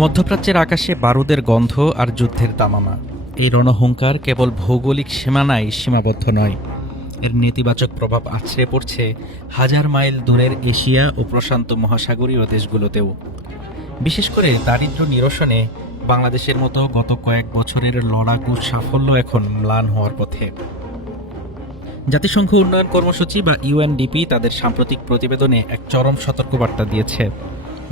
মধ্যপ্রাচ্যের আকাশে বারুদের গন্ধ আর যুদ্ধের দামামা। এই রণহুঙ্কার কেবল ভৌগোলিক সীমানায় সীমাবদ্ধ নয়, এর নেতিবাচক প্রভাব আছড়ে পড়ছে হাজার মাইল দূরের এশিয়া ও প্রশান্ত মহাসাগরীয় দেশগুলোতেও। বিশেষ করে দারিদ্র্য নিরসনে বাংলাদেশের মতো গত কয়েক বছরের লড়াকু সাফল্য এখন ম্লান হওয়ার পথে। জাতিসংঘ উন্নয়ন কর্মসূচি বা ইউএনডিপি তাদের সাম্প্রতিক প্রতিবেদনে এক চরম সতর্কবার্তা দিয়েছে।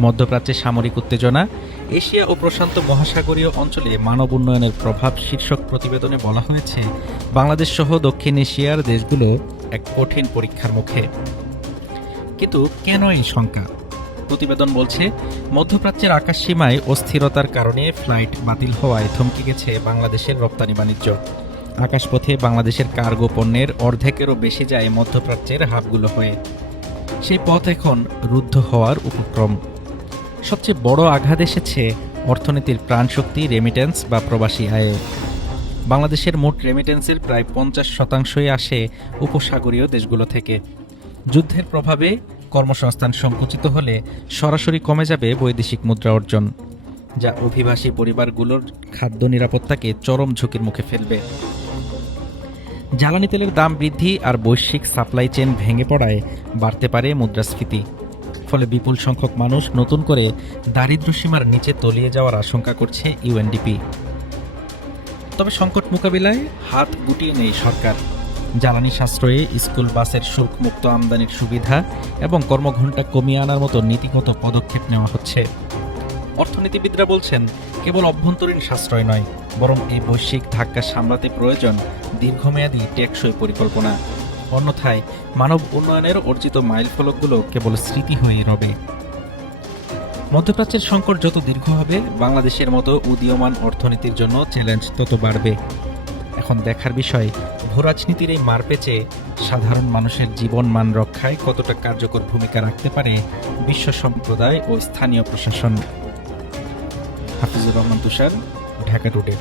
মধ্যপ্রাচ্যে সামরিক উত্তেজনা, এশিয়া ও প্রশান্ত মহাসাগরীয় অঞ্চলে মানব উন্নয়নের প্রভাব শীর্ষক প্রতিবেদনে বলা হয়েছে, বাংলাদেশ সহ দক্ষিণ এশিয়ার দেশগুলো এক কঠিন পরীক্ষার মুখে। কিন্তু কেন এই শঙ্কা? প্রতিবেদন বলছে, মধ্যপ্রাচ্যের আকাশসীমায় অস্থিরতার কারণে ফ্লাইট বাতিল হওয়ায় থমকে গেছে বাংলাদেশের রপ্তানি বাণিজ্য। আকাশপথে বাংলাদেশের কার্গো পণ্যের অর্ধেকেরও বেশি যায় মধ্যপ্রাচ্যের হাবগুলো হয়ে। সেই পথ এখন রুদ্ধ হওয়ার উপক্রম। সবচেয়ে বড় আঘাত এসেছে অর্থনীতির প্রাণশক্তি রেমিটেন্স বা প্রবাসী আয়ে। বাংলাদেশের মোট রেমিটেন্সের প্রায় 50% আসে উপসাগরীয় দেশগুলো থেকে। যুদ্ধের প্রভাবে কর্মসংস্থান সংকুচিত হলে সরাসরি কমে যাবে বৈদেশিক মুদ্রা অর্জন, যা অভিবাসী পরিবারগুলোর খাদ্য নিরাপত্তাকে চরম ঝুঁকির মুখে ফেলবে। জ্বালানি তেলের দাম বৃদ্ধি আর বৈশ্বিক সাপ্লাই চেইন ভেঙে পড়ায় বাড়তে পারে মুদ্রাস্ফীতি। ফলে বিপুল সংখ্যক মানুষ নতুন করে দারিদ্র্যসীমার নিচে তলিয়ে যাওয়ার আশঙ্কা করছে ইউএনডিপি। তবে সংকট মোকাবিলায় হাত গুটিয়ে নেই সরকার। জ্বালানি সাশ্রয়ে স্কুল বাসের শুল্ক মুক্ত আমদানির সুবিধা এবং কর্মঘণ্টা কমিয়ে আনার মতো নীতিগত পদক্ষেপ নেওয়া হচ্ছে। অর্থনীতিবিদরা বলছেন, কেবল অভ্যন্তরীণ সাশ্রয় নয়, বরং এই বৈশ্বিক ধাক্কা সামলাতে প্রয়োজন দীর্ঘমেয়াদী টেকসই পরিকল্পনা। অন্যথায় মানব উন্নয়নের অর্জিত মাইলফলকগুলো কেবল স্মৃতি হয়ে রবে। মধ্যপ্রাচ্যের সংকট যত দীর্ঘ হবে, বাংলাদেশের মতো উদীয়মান অর্থনীতির জন্য চ্যালেঞ্জ তত বাড়বে। এখন দেখার বিষয়, ভূরাজনীতির এই মারপেচে সাধারণ মানুষের জীবন মান রক্ষায় কতটা কার্যকর ভূমিকা রাখতে পারে বিশ্ব সম্প্রদায় ও স্থানীয় প্রশাসন। হাফিজুর রহমান তুষার, ঢাকা টুডে।